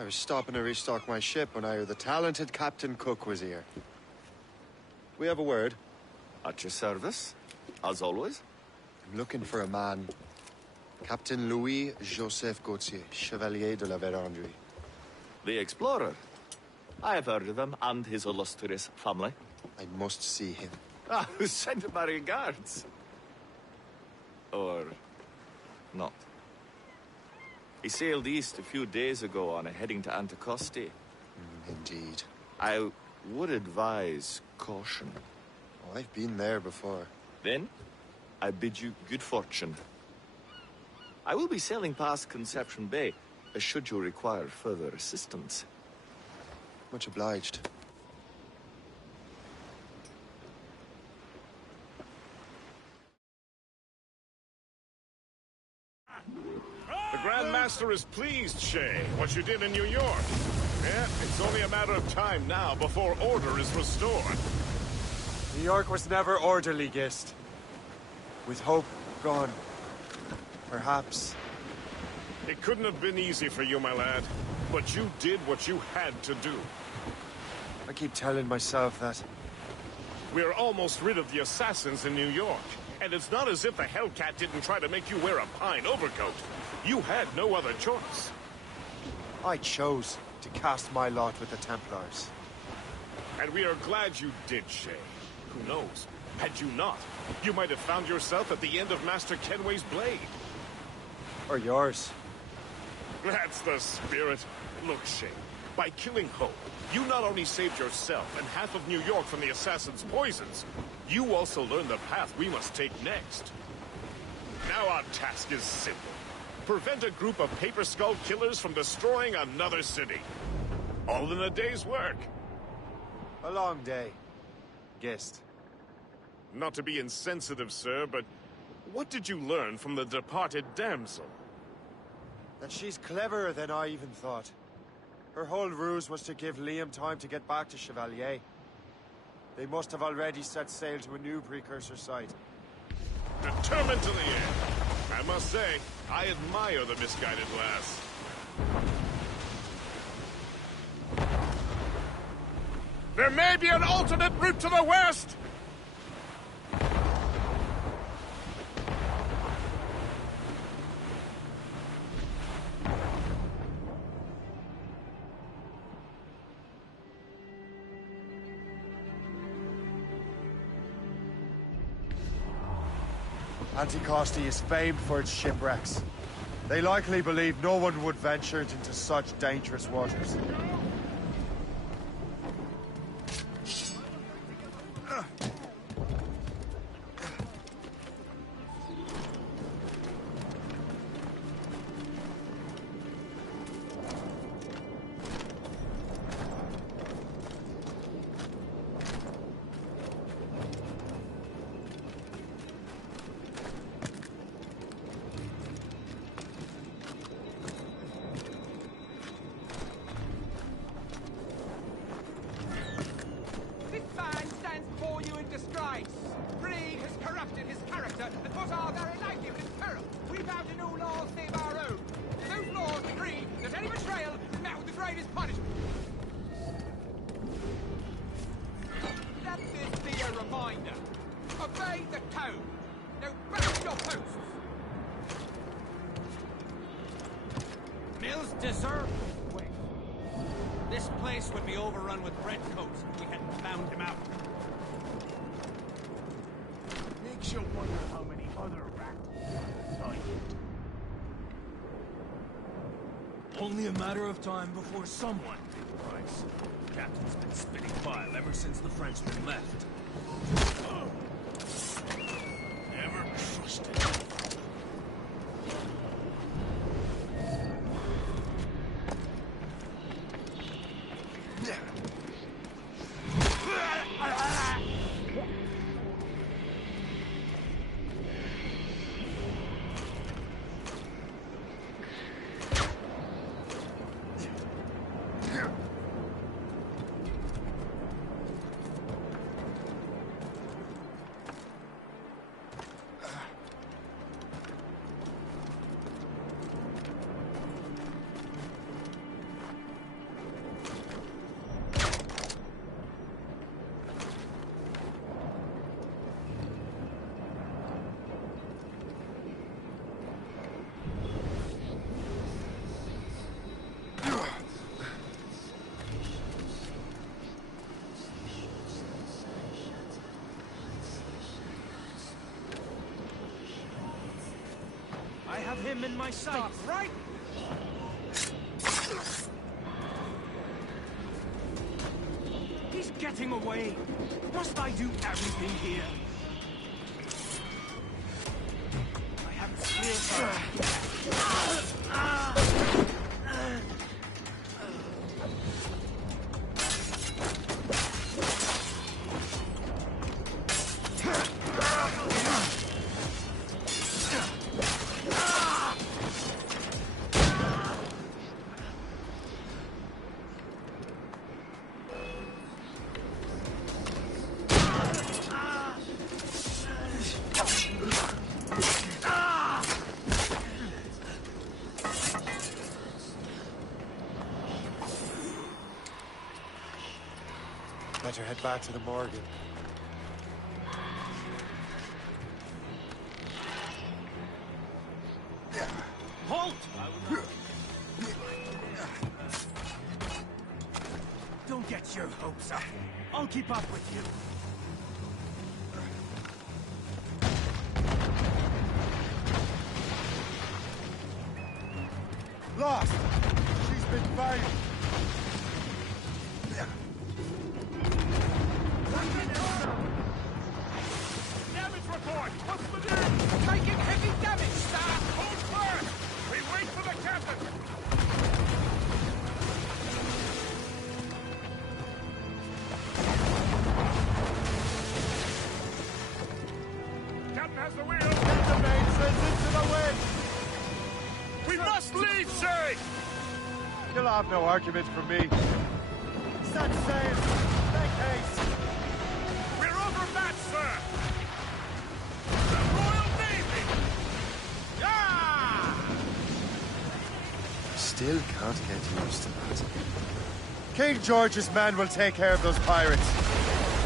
I was stopping to restock my ship when I heard the talented Captain Cook was here. We have a word. At your service, as always. I'm looking for a man. Captain Louis-Joseph Gauthier, Chevalier de la Vérendrye. The explorer. I have heard of him and his illustrious family. I must see him. Ah, send my regards. Or not. He sailed east a few days ago on a heading to Anticosti. Indeed. I would advise caution. Oh, I've been there before. Then, I bid you good fortune. I will be sailing past Conception Bay, should you require further assistance. Much obliged. The Grand Master is pleased, Shay, what you did in New York. Yeah, it's only a matter of time now before order is restored. New York was never orderly, Gist. With hope gone, perhaps. It couldn't have been easy for you, my lad. But you did what you had to do. I keep telling myself that. We're almost rid of the assassins in New York. And it's not as if the Hellcat didn't try to make you wear a pine overcoat. You had no other choice. I chose to cast my lot with the Templars. And we are glad you did, Shay. Who knows? Had you not, you might have found yourself at the end of Master Kenway's blade. Or yours. That's the spirit. Look, Shay, by killing Hope, you not only saved yourself and half of New York from the assassin's poisons, you also learned the path we must take next. Now our task is simple. Prevent a group of Paper Skull killers from destroying another city. All in a day's work. A long day. Gist. Not to be insensitive, sir, but what did you learn from the departed damsel? That she's cleverer than I even thought. Her whole ruse was to give Liam time to get back to Chevalier. They must have already set sail to a new precursor site. Determined to the end. I must say, I admire the misguided lass. There may be an alternate route to the west! Anticosti is famed for its shipwrecks. They likely believe no one would venture into such dangerous waters. Only a matter of time before someone paid the price. Captain's been spitting fire ever since the Frenchmen left. Never trusted. him in my sight, right? He's getting away. Must I do everything here? I have a clear Better head back to the morgue. Halt! Don't get your hopes up. I'll keep up with you. Lost! She's been fired! Damage report! What's the news? Taking heavy damage, sir! Hold firm! We wait for the captain! Captain has the wheel! Get the mainsails into the wind! We must leave, Shay! You'll have no argument from me. Set sail! Make haste! We're overmatched, sir! The Royal Navy! Yeah! Still can't get used to that. King George's men will take care of those pirates.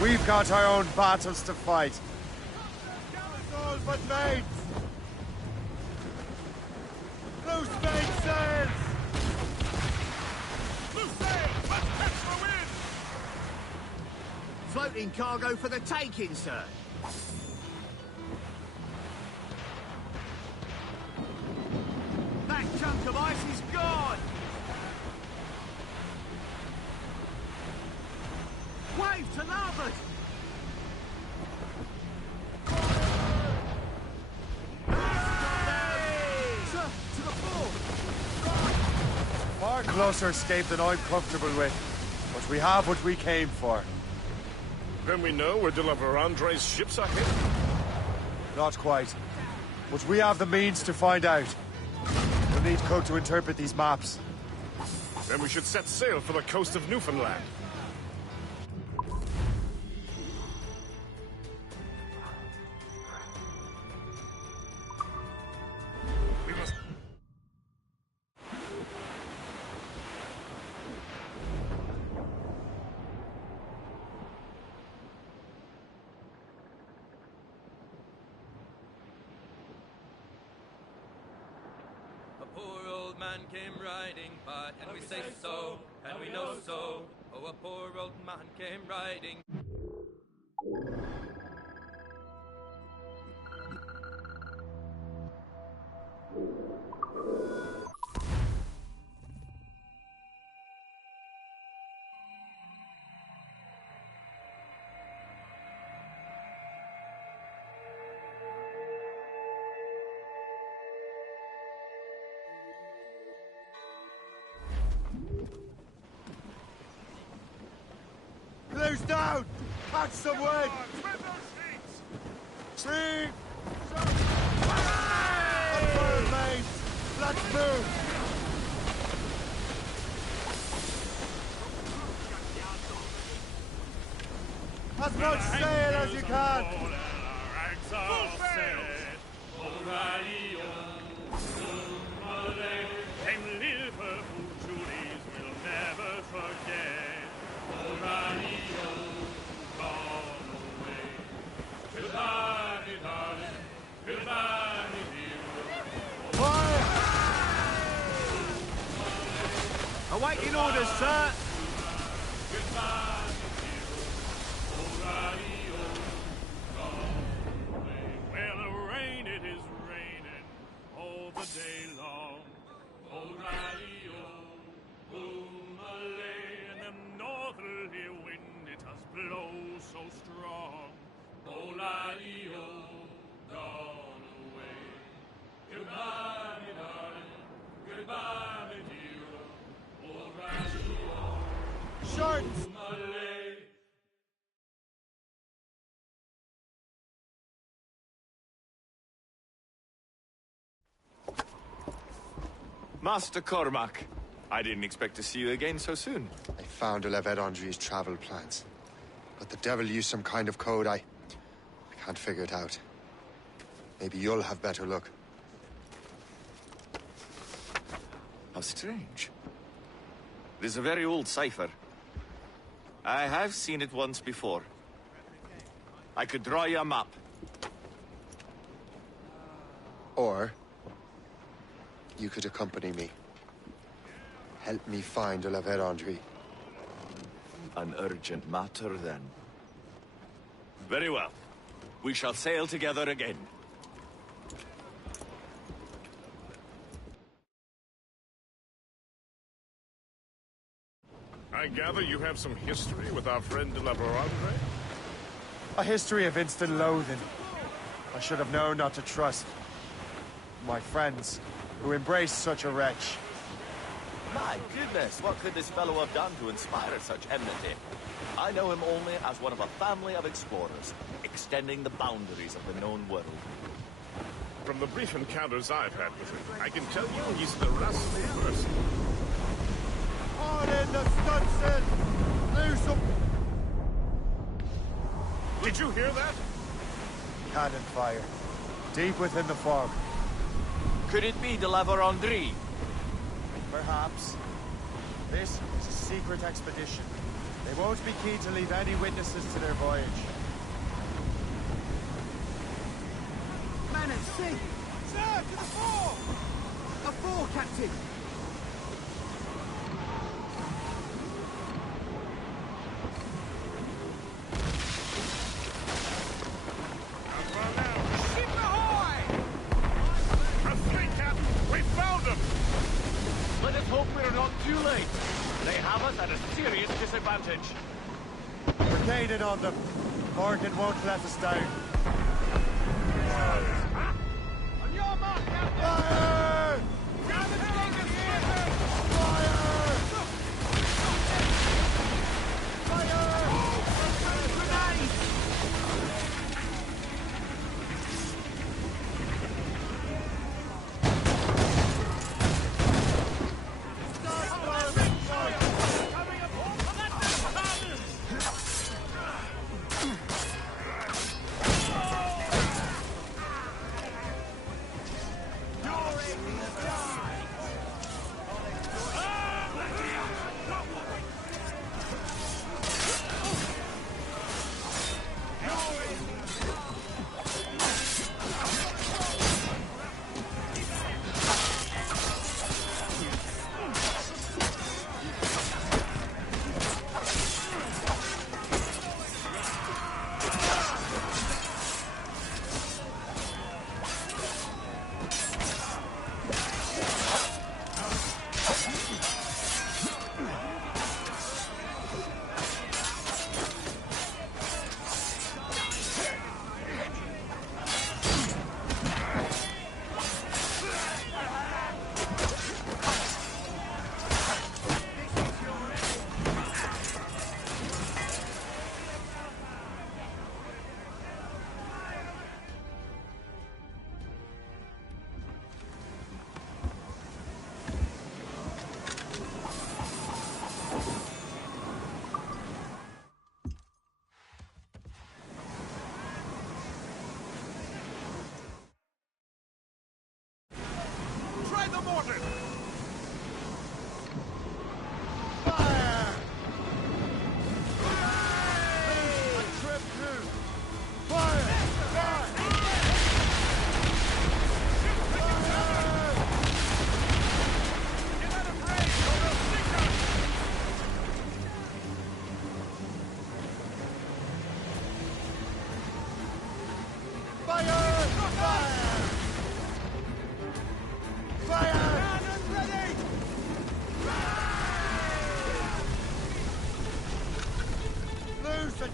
We've got our own battles to fight. All but mates! Loose mainsails! Loose sail! Let's catch the wind! Floating cargo for the taking, sir. That chunk of ice is gone! Wave to larboard! Sir, to the fore! Far closer escape than I'm comfortable with. But we have what we came for. Then we know where De La Vérendrye's ships are headed. Not quite. But we have the means to find out. We'll need Cook to interpret these maps. Then we should set sail for the coast of Newfoundland. We must... A poor old man came riding by, and we say so, and we know so. Oh, a poor old man came riding. Close down! Catch some wind! Spread those sheets! Three! Unfurled mains! Let's move! As much sail as you can! Full sail! Them Liverpool Julies will never forget. Gone away. Goodbye, darling. Goodbye, dear. Fire! Awaiting orders, sir. Goodbye, dear. Radio, gone away. Well, rain, it is raining all the the day long. Oh-rally-oh, boom-a-lay, and the northerly wind, it does blow so strong. Oh-rally-oh, gone away. Goodbye, me darling, goodbye, me dear. Oh-rally-oh, Shorts! boom-a-lay. Master Cormac, I didn't expect to see you again so soon. I found Olevet Andre's travel plans. But the devil used some kind of code. I can't figure it out. Maybe you'll have better luck. How strange. It is a very old cipher. I have seen it once before. I could draw you a map. Or you could accompany me. Help me find Olevet Andre. An urgent matter, then. Very well. We shall sail together again. I gather you have some history with our friend de la Verandre? A history of instant loathing. I should have known not to trust my friends who embraced such a wretch. My goodness, what could this fellow have done to inspire such enmity? I know him only as one of a family of explorers, extending the boundaries of the known world. From the brief encounters I've had with him, I can tell you he's the rascally person. On in the stunsail! Loose up! Did you hear that? Cannon fire. Deep within the fog. Could it be de la Verandre? Perhaps. This is a secret expedition. They won't be keen to leave any witnesses to their voyage. Man at sea! Sir, to the fore! A fore, Captain! Ship ahoy! A fleet, Captain! We found him! Let us hope we're not too late. They have us at a serious disadvantage. We're gaining on them. Morgan won't let us down. On your mark, Captain! Fire!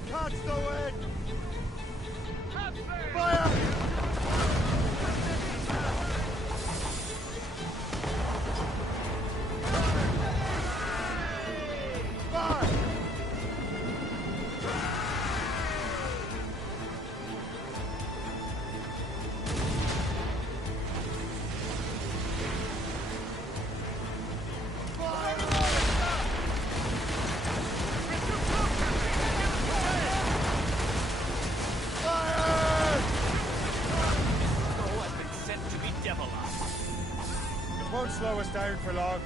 Catch the wind! Fire! Fire! It won't slow us down for long,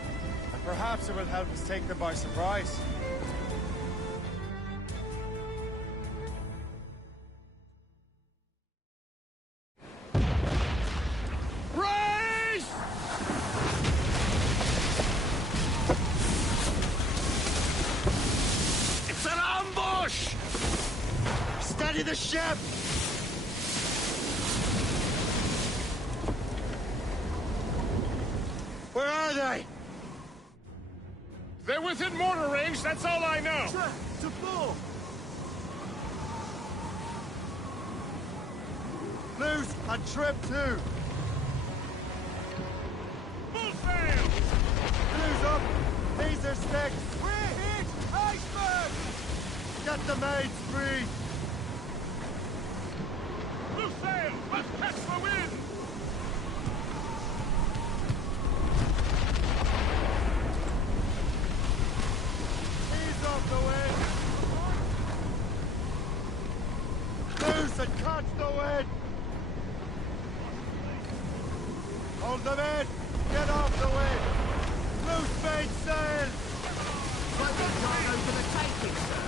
and perhaps it will help us take them by surprise. Race! It's an ambush! Steady the ship! Where are they? They're within mortar range, that's all I know. To full! Loose and trip too. Full sail! Blue's up. These are sticks. We're hit! Iceberg! Get the mates free. Blue sail! Let's catch the wind! Ease off the wind. Loose and catch the wind. Hold them in. Get off the wind. Loose main sail. Like the cargo for the taking, sir.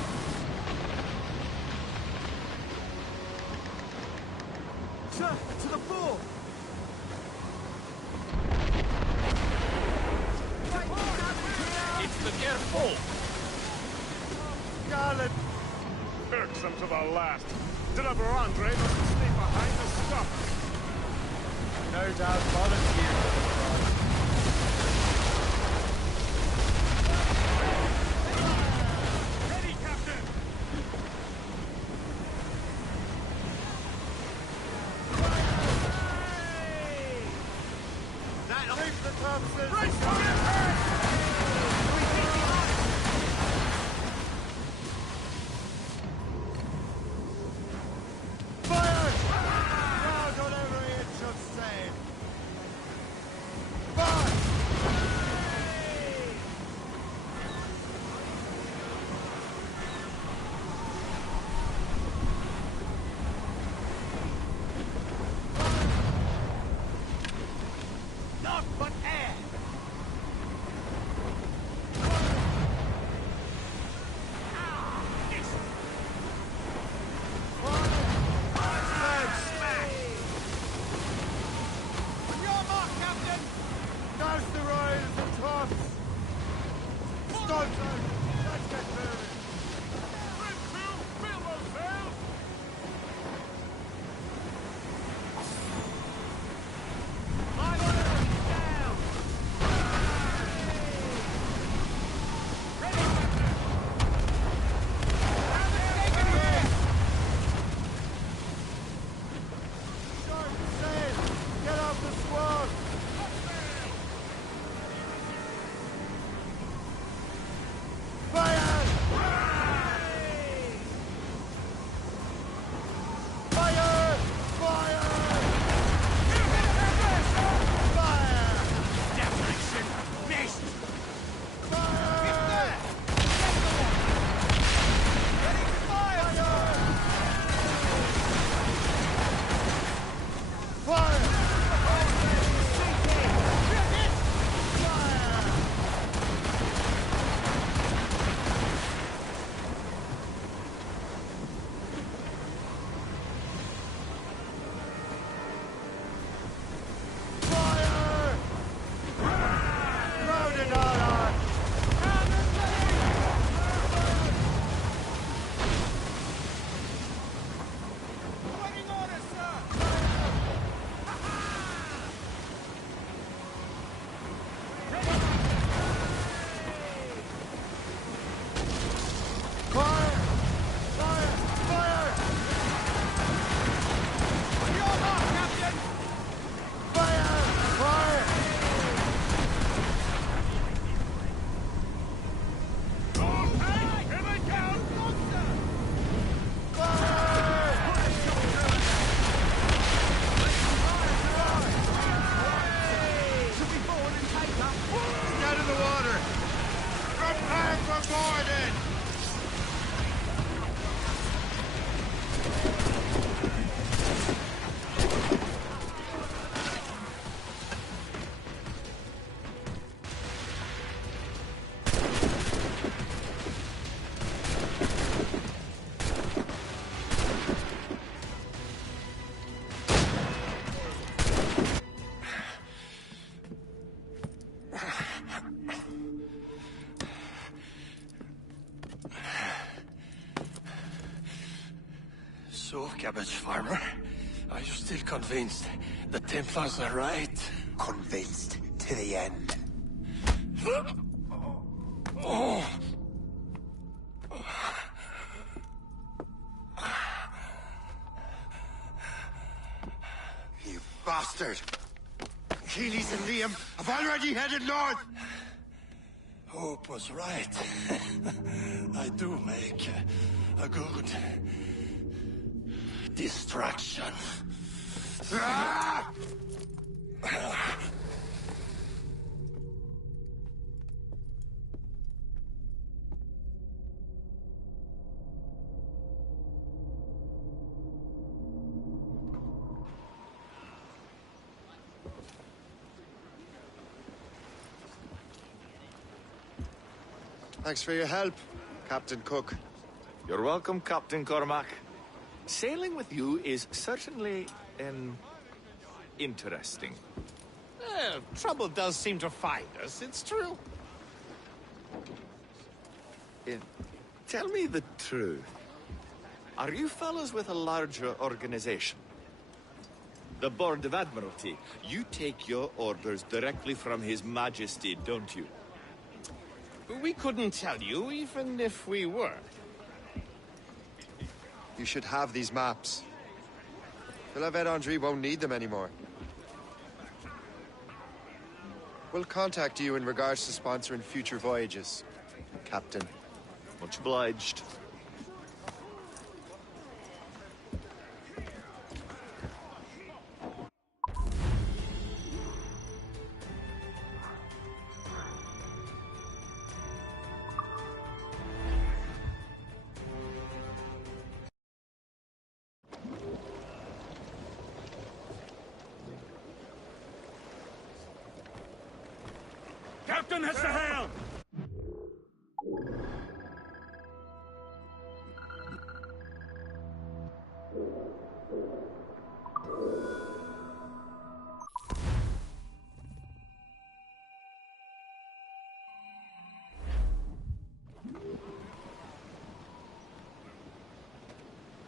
Sir, to the fore! It's the careful! Gallant. Irksome to the last. Deliver Andre must stay behind the stuff. No doubt volunteered for the cause. Ready, Captain! Keep the Thompsons. Brace for impact! Fire! Down on every inch of sail. Fire! Not but air! On your mark, Captain! Now's the royals and tops! Stunt out! Let's get moving! Red 2, fill those sails! I'm on it! Down! Ready, Captain! Have it taken here! Sharp sail! Get off the squad! overboarded! So, cabbage farmer, are you still convinced the Templars are right? Convinced to the end. You bastard! Achilles and Liam have already headed north! Hope was right. I do make a good distraction. Ah! Thanks for your help, Captain Cook. You're welcome, Captain Cormac. Sailing with you is certainly, interesting. Trouble does seem to find us, it's true. Tell me the truth. Are you fellows with a larger organization? The Board of Admiralty. You take your orders directly from His Majesty, don't you? We couldn't tell you, even if we were. You should have these maps. Philavet Andre won't need them anymore. We'll contact you in regards to sponsoring future voyages, Captain. Much obliged. Captain has the helm!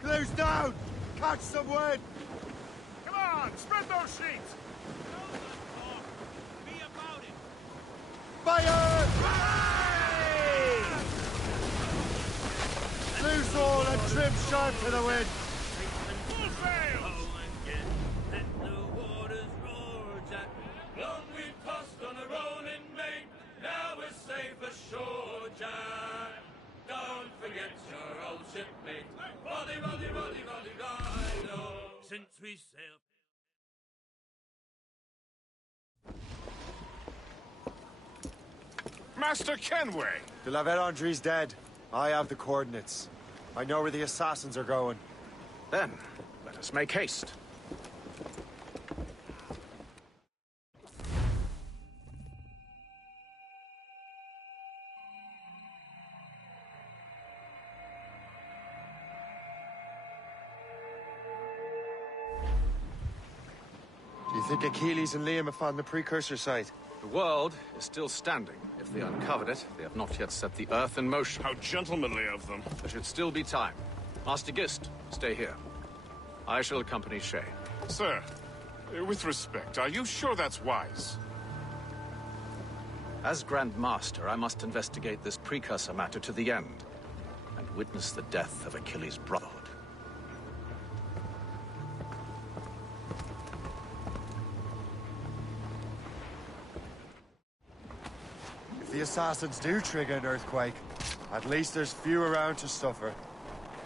Close down! Catch some wind! Come on, spread those sheets! Fire! Loose all and trim sharp to the wind! Full sail! Let the waters roar, Jack. Long we've tossed on a rolling main. Now we're safe ashore, Jack. Don't forget your old shipmate. Roddy, Roddy, Roddy, Roddy, Rido. Since we sailed. Master Kenway! De la Vérendrye's dead. I have the coordinates. I know where the assassins are going. Then, let us make haste. Do you think Achilles and Liam have found the precursor site? The world is still standing. If they uncovered it, they have not yet set the Earth in motion. How gentlemanly of them. There should still be time. Master Gist, stay here. I shall accompany Shay. Sir, with respect, are you sure that's wise? As Grand Master, I must investigate this precursor matter to the end, and witness the death of Achilles' brotherhood. If the assassins do trigger an earthquake, at least there's few around to suffer.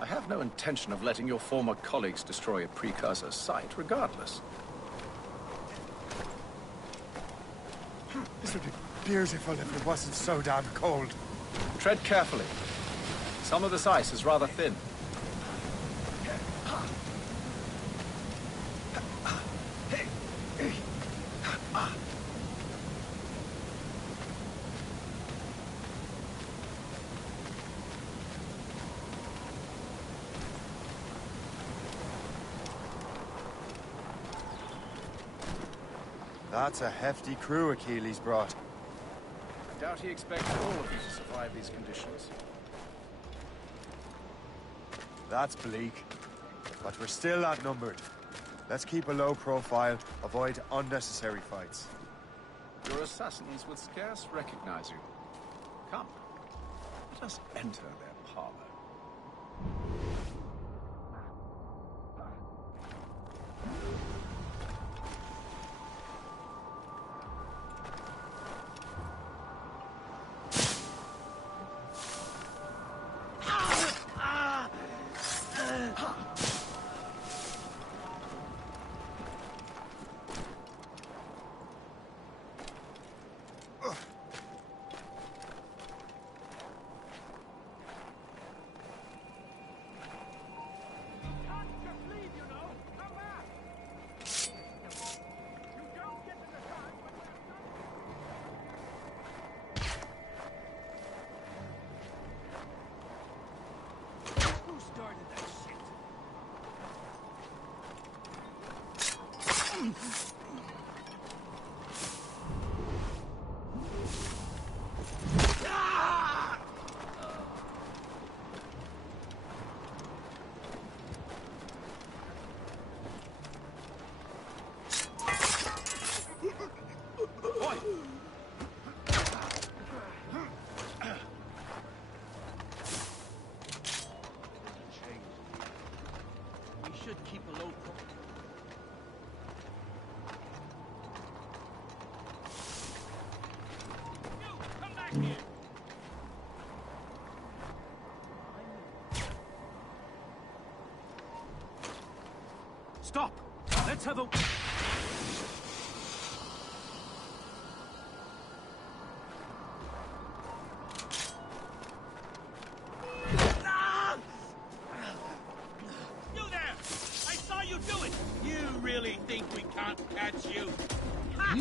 I have no intention of letting your former colleagues destroy a precursor site, regardless. This would be beautiful if it wasn't so damn cold. Tread carefully. Some of this ice is rather thin. That's a hefty crew Achilles brought. I doubt he expects all of you to survive these conditions. That's bleak. But we're still outnumbered. Let's keep a low profile, avoid unnecessary fights. Your assassins would scarce recognize you. Come, let us enter their parlor. Stop! Let's have a... You there! I saw you do it! You really think we can't catch you? Ha!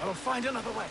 I will find another way.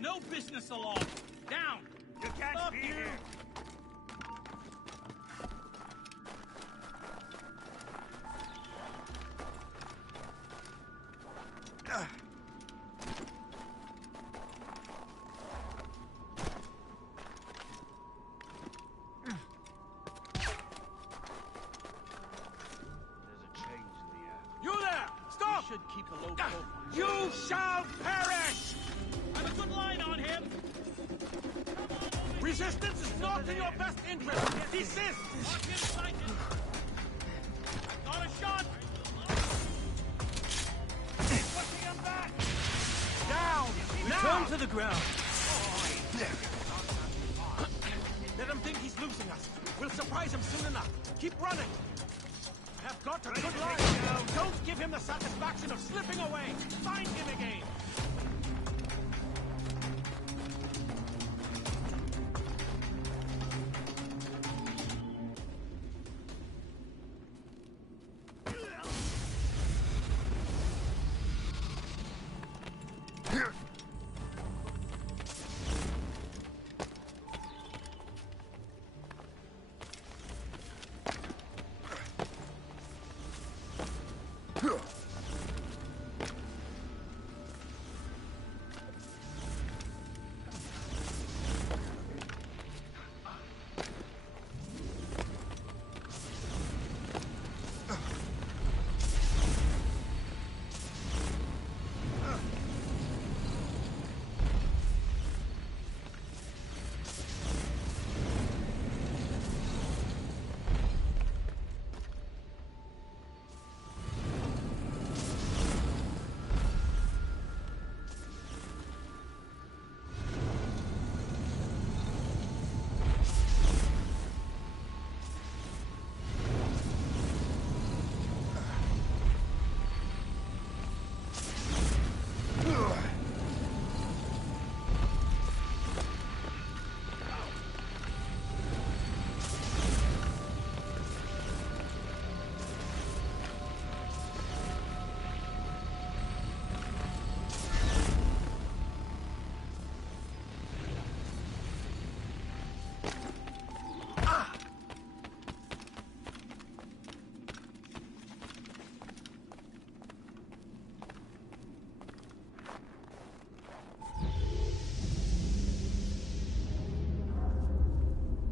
No business along. Down. You can't be here. You there! Stop! You should keep a low profile. You shall perish! I have a good line on him. Resistance is not in your best interest. Desist! Mark him sighted. Got a shot. Pushing him back. Down! Now! Return to the ground. Let him think he's losing us. We'll surprise him soon enough. Keep running! I have got a good line. Don't give him the satisfaction of slipping away. Find him again.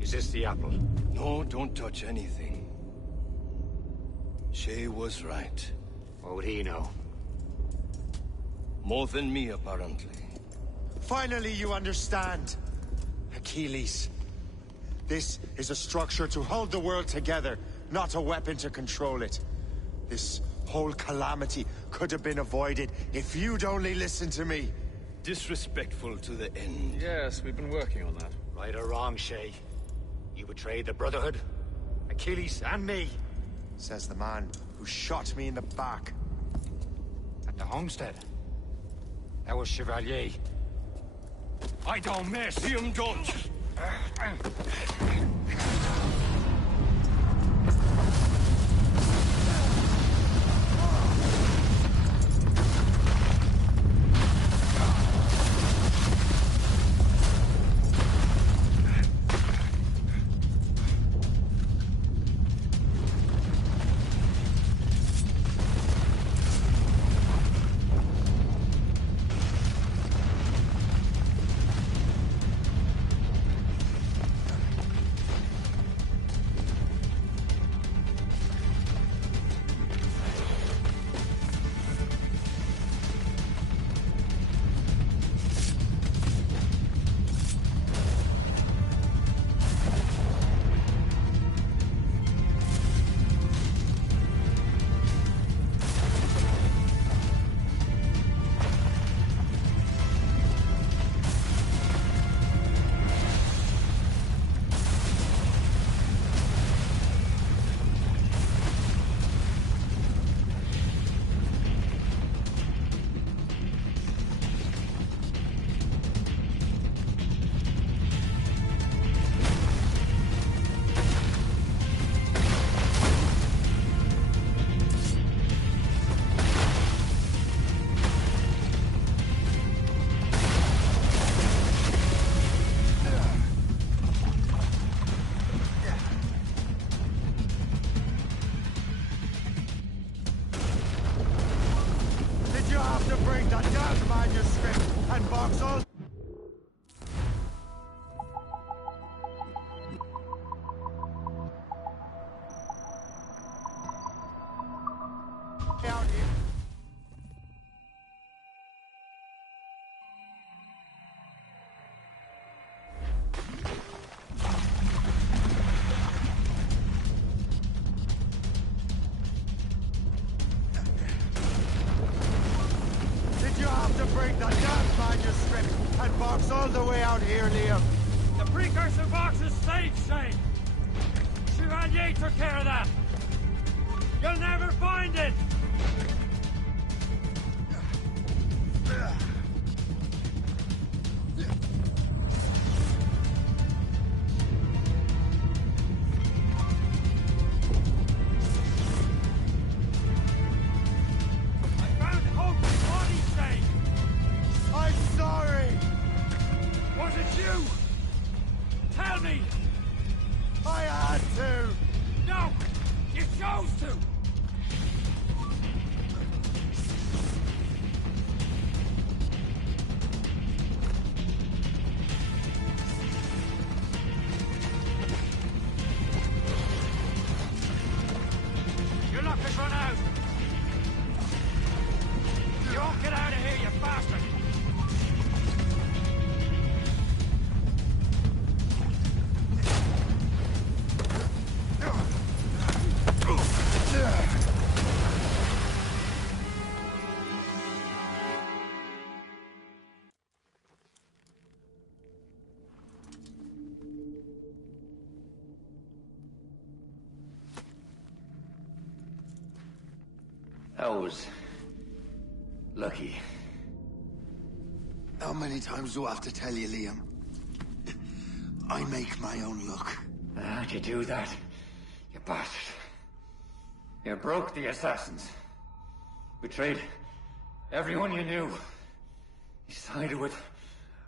Is this the apple? No, don't touch anything. Shay was right. What would he know? More than me, apparently. Finally, you understand. Achilles. This is a structure to hold the world together, not a weapon to control it. This whole calamity could have been avoided if you'd only listened to me. Disrespectful to the end. Yes, we've been working on that. Right or wrong, Shay? You betrayed the Brotherhood, Achilles, and me. Says the man who shot me in the back. At the homestead. That was Chevalier. I don't mess him, don't. Bring the damn manuscript and box all the way out here, Liam. The precursor box is safe, Shane. Chevalier took care of that! You'll never find it! I was lucky. How many times do I have to tell you, Liam? I make my own luck. How'd you do that, you bastard? You broke the assassins. Betrayed everyone you knew. You sided with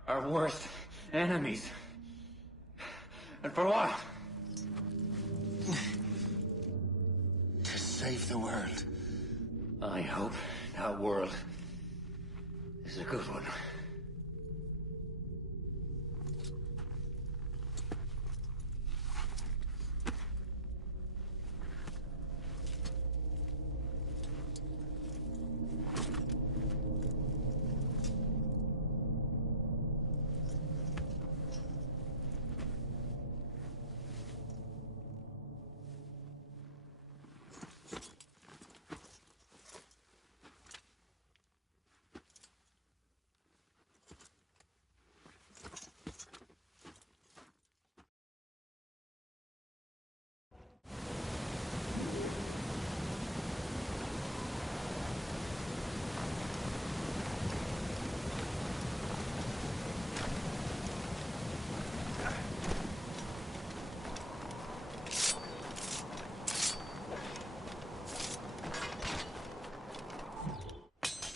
our worst enemies. And for what? To save the world. I hope that world is a good one.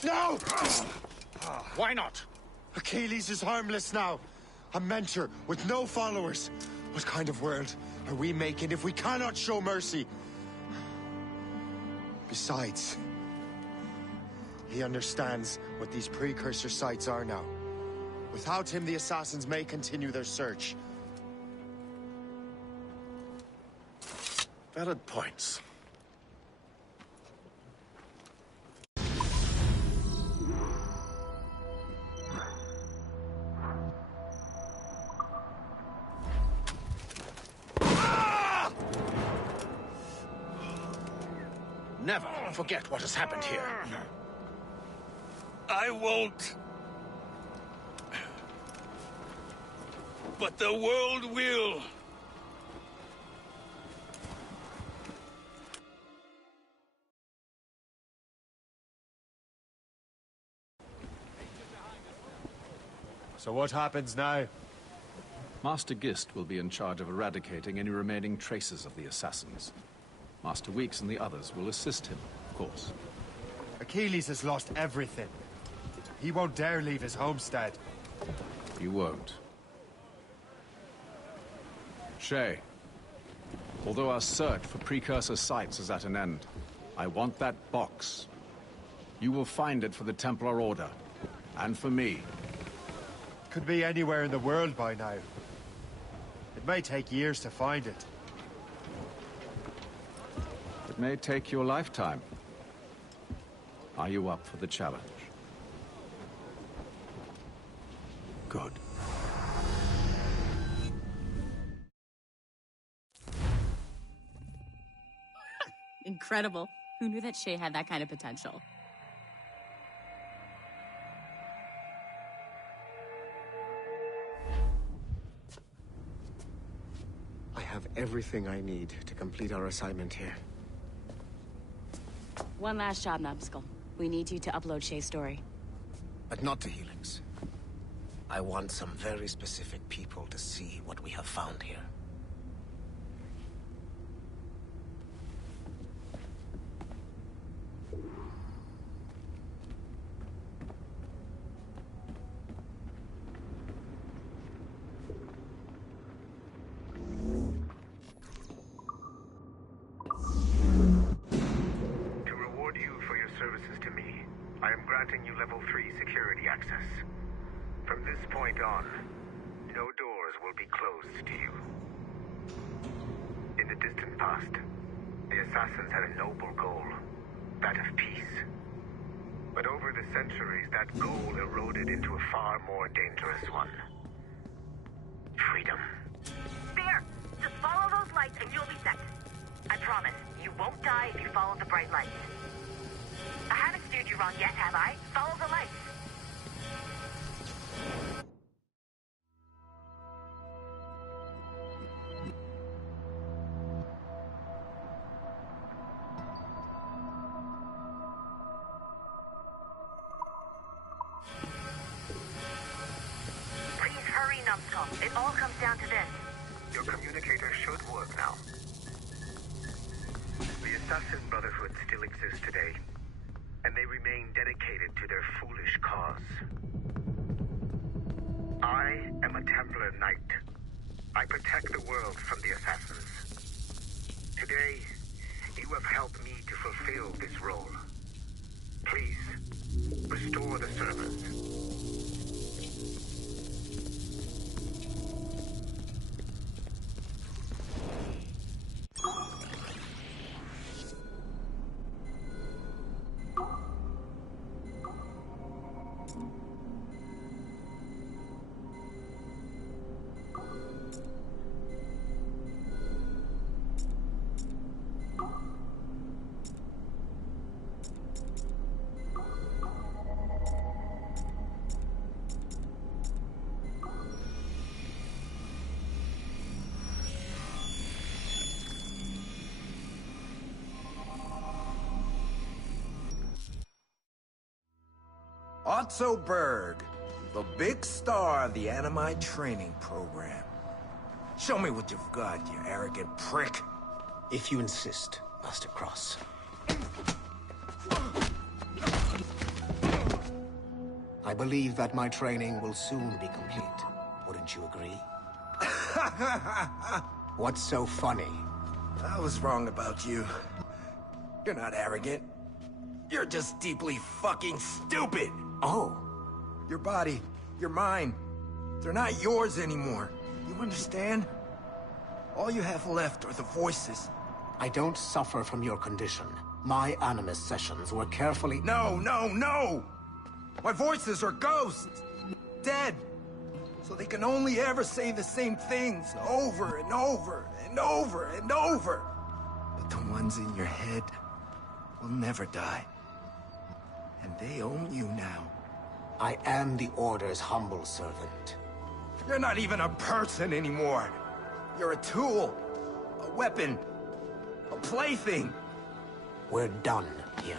No! Why not? Achilles is harmless now. A mentor with no followers. What kind of world are we making if we cannot show mercy? Besides, he understands what these precursor sites are now. Without him, the assassins may continue their search. Valid points. Never forget what has happened here. I won't. But the world will. So what happens now? Master Gist will be in charge of eradicating any remaining traces of the assassins. Master Weeks and the others will assist him, of course. Achilles has lost everything. He won't dare leave his homestead. You won't. Shay, although our search for precursor sites is at an end, I want that box. You will find it for the Templar Order, and for me. Could be anywhere in the world by now. It may take years to find it. It may take your lifetime. Are you up for the challenge? Good. Incredible. Who knew that Shay had that kind of potential? I have everything I need to complete our assignment here. One last job, Numbskull. We need you to upload Shay's story. But not to Helix. I want some very specific people to see what we have found here. To reward you for your services to me, I am granting you level 3 security access. From this point on, no doors will be closed to you. In the distant past, the Assassins had a noble goal, that of peace. But over the centuries, that goal eroded into a far more dangerous one. Freedom. There! Just follow those lights and you'll be set. I promise, you won't die if you follow the bright lights. I haven't steered you wrong yet, have I? Follow the lights. Please hurry, Numbskull. It all comes down to this. Your communicator should work now. The Assassin Brotherhood still exists today, and they remain dedicated to their foolish cause. I am a Templar Knight. I protect the world from the Assassins. Today, you have helped me to fulfill this role. Please, restore the servers. Otto Berg, the big star of the Animi training program. Show me what you've got, you arrogant prick. If you insist, Master Cross. I believe that my training will soon be complete. Wouldn't you agree? What's so funny? I was wrong about you. You're not arrogant. You're just deeply fucking stupid! Oh. Your body, your mind, they're not yours anymore. You understand? All you have left are the voices. I don't suffer from your condition. My Animus sessions were carefully— No! My voices are ghosts! Dead! So they can only ever say the same things over and over and over and over. But the ones in your head will never die. And they own you now. I am the Order's humble servant. You're not even a person anymore. You're a tool, a weapon, a plaything. We're done here.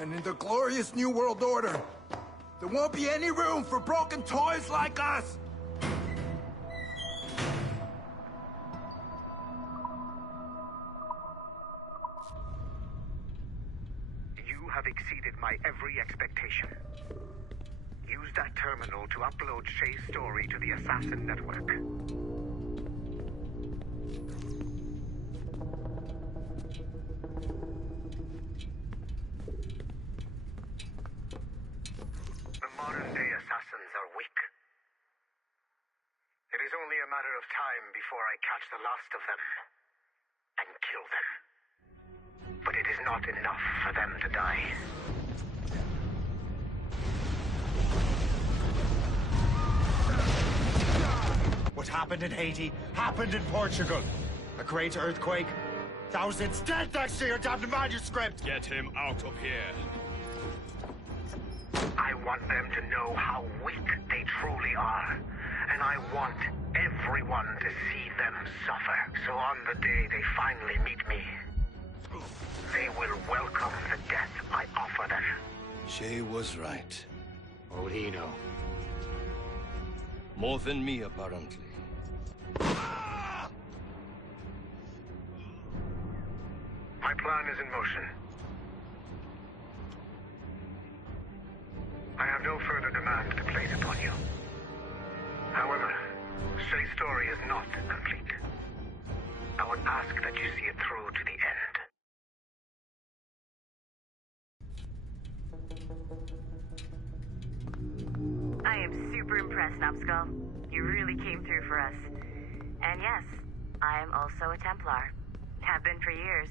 And in the glorious New World Order, there won't be any room for broken toys like us! You have exceeded my every expectation. Use that terminal to upload Shay's story to the Assassin Network. The modern-day Assassins are weak. It is only a matter of time before I catch the last of them and kill them. But it is not enough for them to die. What happened in Haiti happened in Portugal. A great earthquake. Thousands dead thanks to your damned manuscript! Get him out of here. I want them to know how weak they truly are, And I want everyone to see them suffer. So on the day they finally meet me, they will welcome the death I offer them. Shay was right. What would he know? More than me, apparently. My plan is in motion. I have no further demands to place upon you. However, Shay's story is not complete. I would ask that you see it through to the end. I am super impressed, Numbskull. You really came through for us. And yes, I am also a Templar. Have been for years.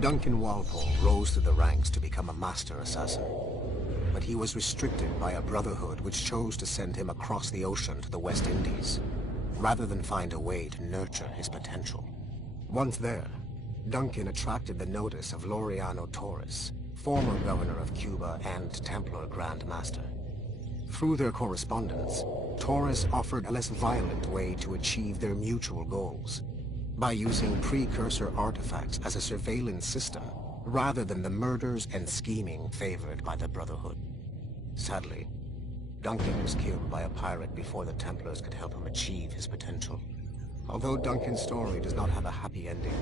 Duncan Walpole rose through the ranks to become a master assassin. But he was restricted by a brotherhood which chose to send him across the ocean to the West Indies, rather than find a way to nurture his potential. Once there, Duncan attracted the notice of Laureano Torres, former governor of Cuba and Templar Grand Master. Through their correspondence, Torres offered a less violent way to achieve their mutual goals, by using precursor artifacts as a surveillance system, rather than the murders and scheming favored by the Brotherhood. Sadly, Duncan was killed by a pirate before the Templars could help him achieve his potential. Although Duncan's story does not have a happy ending,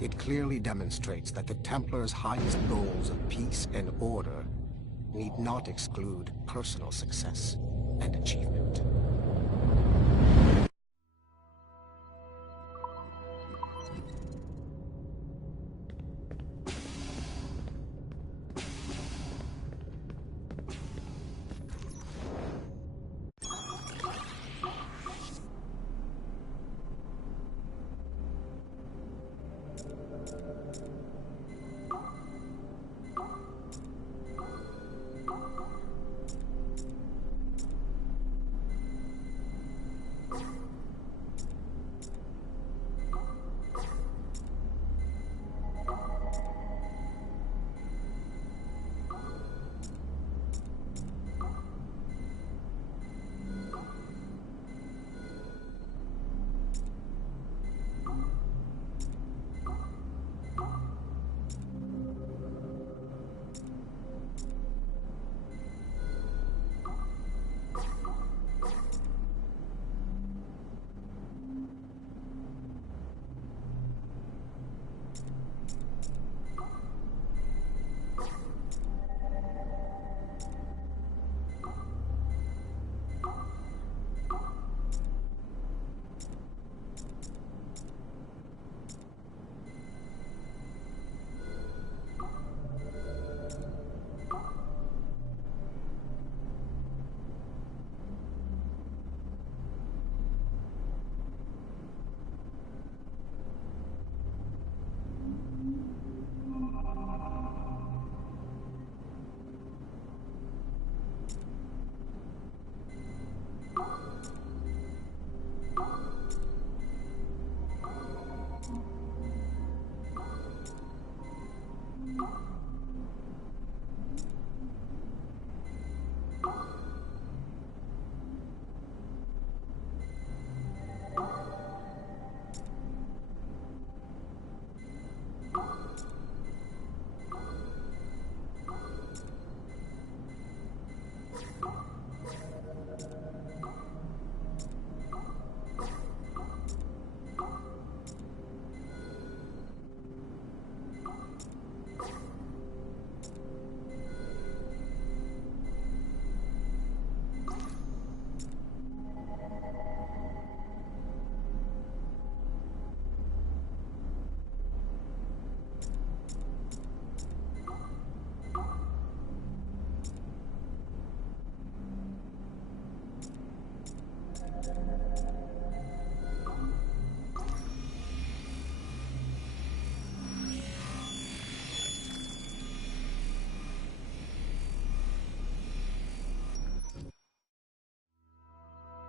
it clearly demonstrates that the Templars' highest goals of peace and order need not exclude personal success and achievement.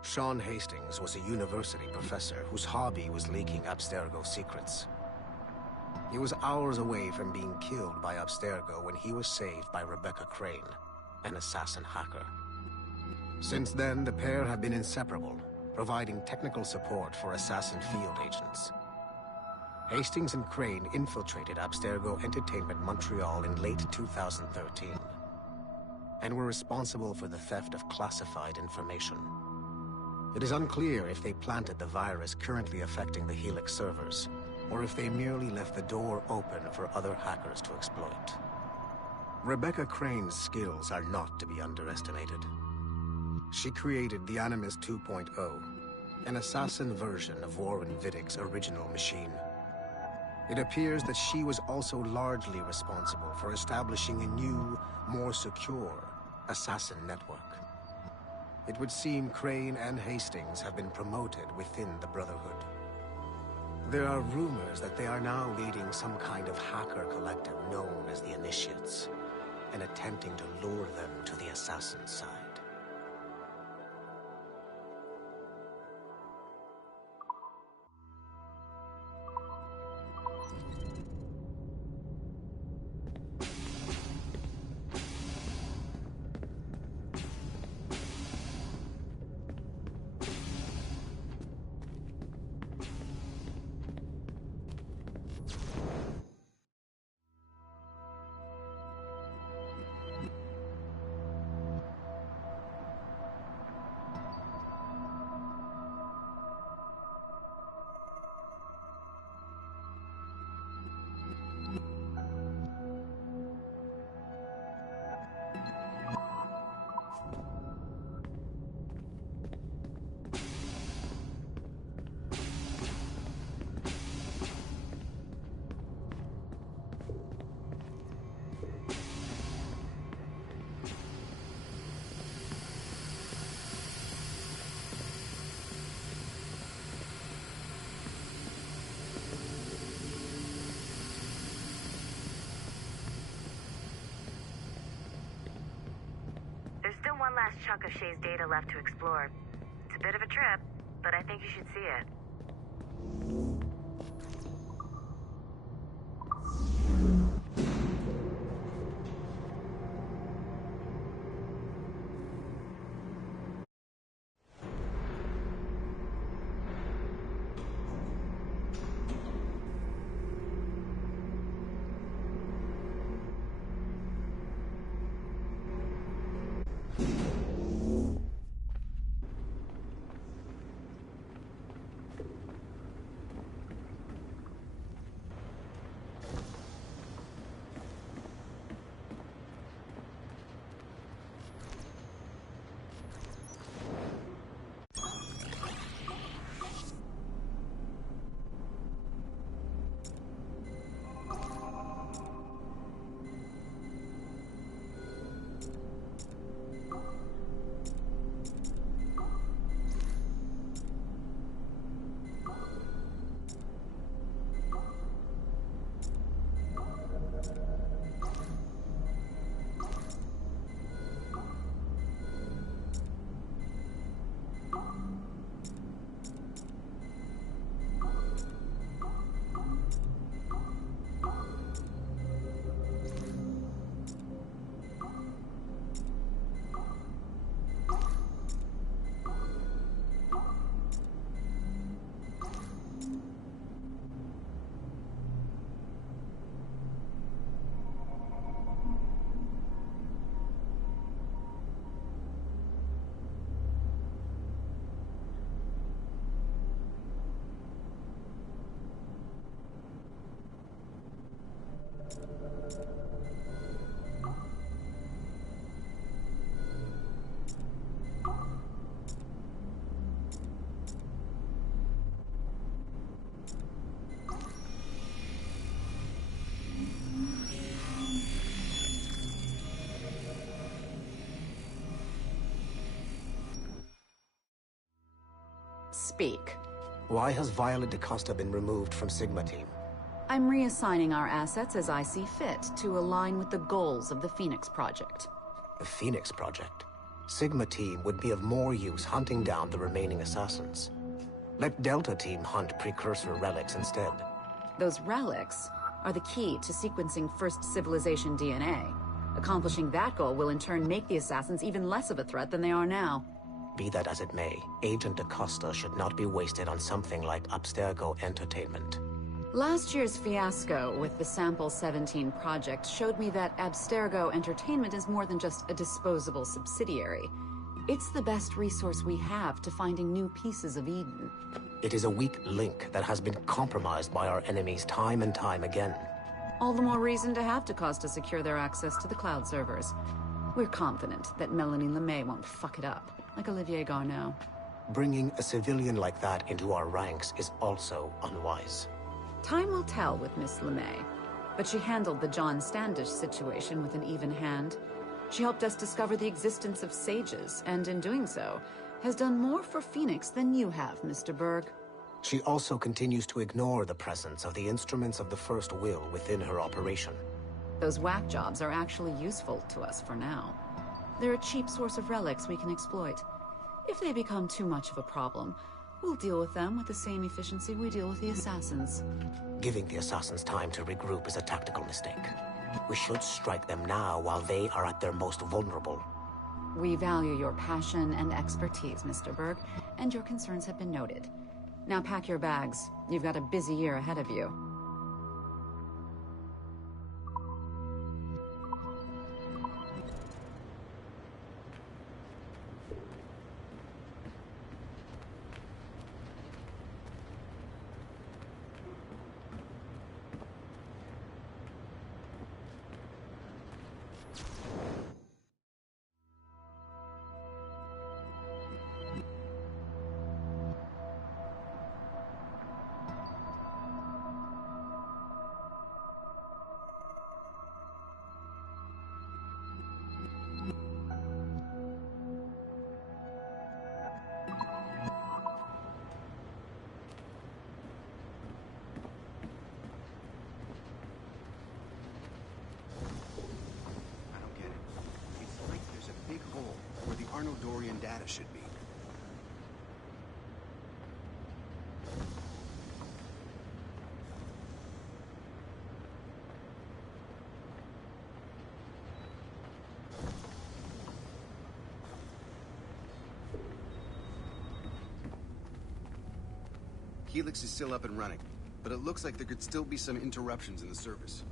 Sean Hastings was a university professor whose hobby was leaking Abstergo secrets. He was hours away from being killed by Abstergo when he was saved by Rebecca Crane, an assassin hacker. Since then, the pair have been inseparable, providing technical support for assassin field agents. Hastings and Crane infiltrated Abstergo Entertainment Montreal in late 2013, and were responsible for the theft of classified information. It is unclear if they planted the virus currently affecting the Helix servers, or if they merely left the door open for other hackers to exploit. Rebecca Crane's skills are not to be underestimated. She created the Animus 2.0, an assassin version of Warren Vidick's original machine. It appears that she was also largely responsible for establishing a new, more secure assassin network. It would seem Crane and Hastings have been promoted within the Brotherhood. There are rumors that they are now leading some kind of hacker collective known as the Initiates, and attempting to lure them to the assassin side. There's still one last chunk of Shay's data left to explore. It's a bit of a trip, but I think you should see it. Speak. Why has Violet DaCosta been removed from Sigma Team? I'm reassigning our assets as I see fit to align with the goals of the Phoenix Project. The Phoenix Project? Sigma Team would be of more use hunting down the remaining assassins. Let Delta Team hunt precursor relics instead. Those relics are the key to sequencing First Civilization DNA. Accomplishing that goal will in turn make the assassins even less of a threat than they are now. Be that as it may, Agent Acosta should not be wasted on something like Abstergo Entertainment. Last year's fiasco with the Sample 17 project showed me that Abstergo Entertainment is more than just a disposable subsidiary. It's the best resource we have to finding new pieces of Eden. It is a weak link that has been compromised by our enemies time and time again. All the more reason to have Costa secure their access to the cloud servers. We're confident that Melanie LeMay won't fuck it up, like Olivier Garneau. Bringing a civilian like that into our ranks is also unwise. Time will tell with Miss LeMay, but she handled the John Standish situation with an even hand. She helped us discover the existence of sages, and in doing so, has done more for Phoenix than you have, Mr. Berg. She also continues to ignore the presence of the instruments of the First Will within her operation. Those whack jobs are actually useful to us for now. They're a cheap source of relics we can exploit. If they become too much of a problem, we'll deal with them with the same efficiency we deal with the assassins. Giving the assassins time to regroup is a tactical mistake. We should strike them now while they are at their most vulnerable. We value your passion and expertise, Mr. Berg, and your concerns have been noted. Now pack your bags. You've got a busy year ahead of you. Data should be. Helix is still up and running, but it looks like there could still be some interruptions in the service.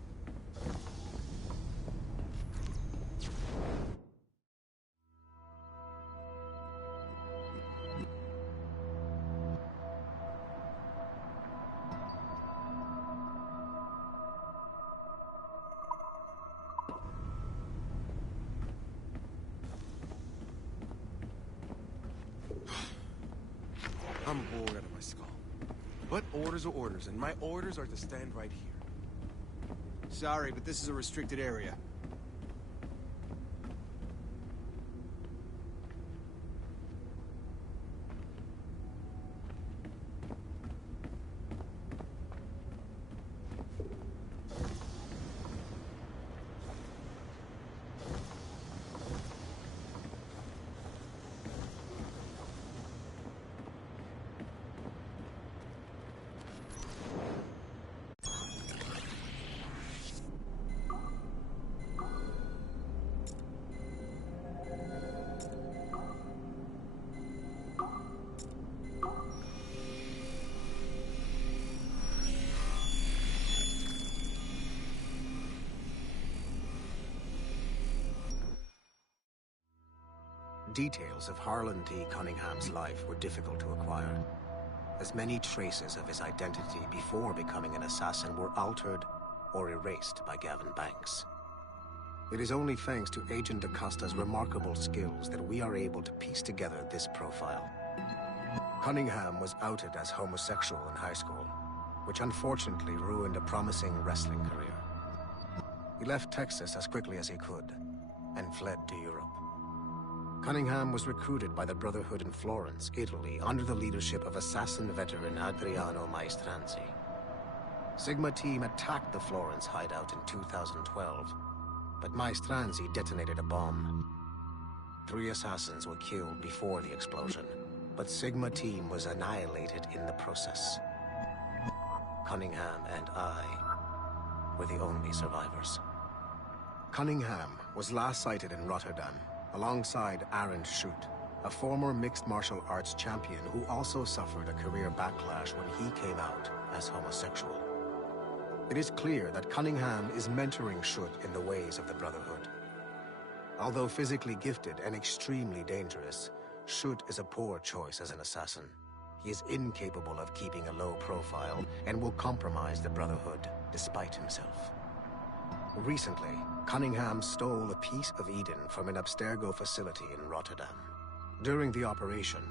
I'm bored out of my skull. But orders are orders, and my orders are to stand right here. Sorry, but this is a restricted area. Details of Harlan T. Cunningham's life were difficult to acquire, as many traces of his identity before becoming an assassin were altered or erased by Gavin Banks. It is only thanks to Agent Acosta's remarkable skills that we are able to piece together this profile. Cunningham was outed as homosexual in high school, which unfortunately ruined a promising wrestling career. He left Texas as quickly as he could, and fled to Europe. Cunningham was recruited by the Brotherhood in Florence, Italy, under the leadership of assassin veteran Adriano Maestranzi. Sigma Team attacked the Florence hideout in 2012, but Maestranzi detonated a bomb. 3 assassins were killed before the explosion, but Sigma Team was annihilated in the process. Cunningham and I were the only survivors. Cunningham was last sighted in Rotterdam, alongside Arend Schutt, a former mixed martial arts champion who also suffered a career backlash when he came out as homosexual. It is clear that Cunningham is mentoring Schutt in the ways of the Brotherhood. Although physically gifted and extremely dangerous, Schutt is a poor choice as an assassin. He is incapable of keeping a low profile and will compromise the Brotherhood despite himself. Recently, Cunningham stole a piece of Eden from an Abstergo facility in Rotterdam. During the operation,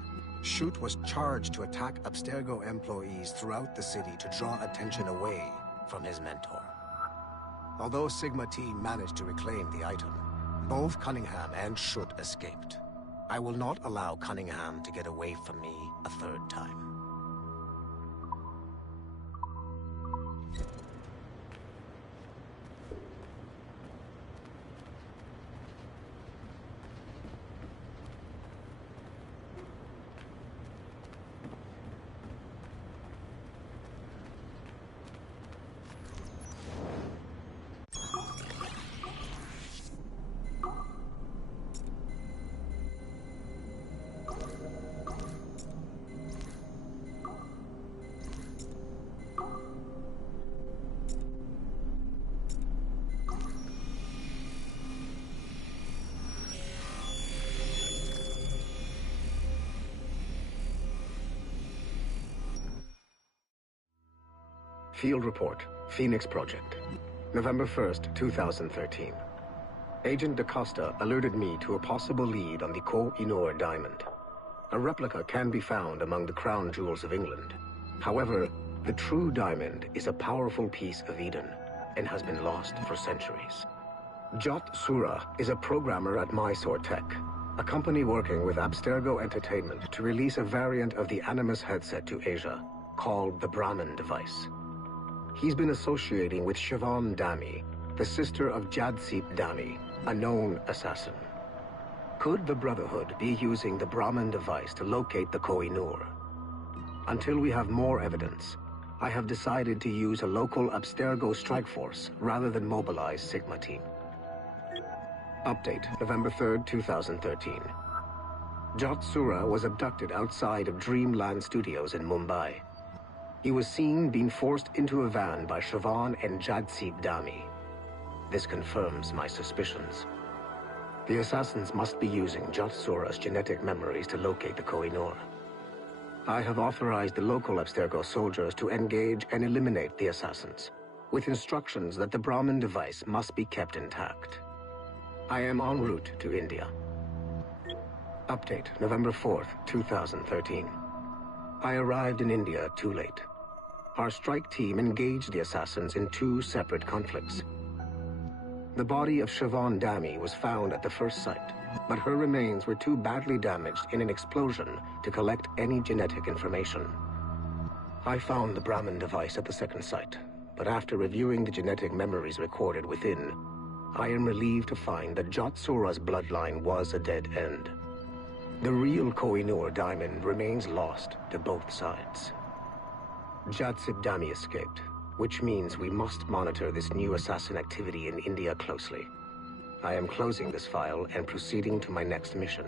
Schutt was charged to attack Abstergo employees throughout the city to draw attention away from his mentor. Although Sigma Team managed to reclaim the item, both Cunningham and Schutt escaped. I will not allow Cunningham to get away from me a 3rd time. Field Report, Phoenix Project, November 1st, 2013. Agent DaCosta alerted me to a possible lead on the Koh-i-Noor diamond. A replica can be found among the crown jewels of England. However, the true diamond is a powerful piece of Eden and has been lost for centuries. Jot Sura is a programmer at Mysore Tech, a company working with Abstergo Entertainment to release a variant of the Animus headset to Asia, called the Brahmin device. He's been associating with Siobhan Dami, the sister of Jadseep Dami, a known assassin. Could the Brotherhood be using the Brahmin device to locate the Koh-i-Noor? Until we have more evidence, I have decided to use a local Abstergo strike force rather than mobilize Sigma Team. Update, November 3rd, 2013. Jot Sura was abducted outside of Dreamland Studios in Mumbai. He was seen being forced into a van by Siobhan and Jadseep Dami. This confirms my suspicions. The assassins must be using Jot Sura's genetic memories to locate the Koh-i-Noor. I have authorized the local Abstergo soldiers to engage and eliminate the assassins, with instructions that the Brahmin device must be kept intact. I am en route to India. Update, November 4th, 2013. I arrived in India too late. Our strike team engaged the assassins in 2 separate conflicts. The body of Siobhan Dami was found at the first site, but her remains were too badly damaged in an explosion to collect any genetic information. I found the Brahmin device at the second site, but after reviewing the genetic memories recorded within, I am relieved to find that Jot Sura's bloodline was a dead end. The real Koh-i-Noor diamond remains lost to both sides. Jadseep Dami escaped, which means we must monitor this new assassin activity in India closely. I am closing this file and proceeding to my next mission.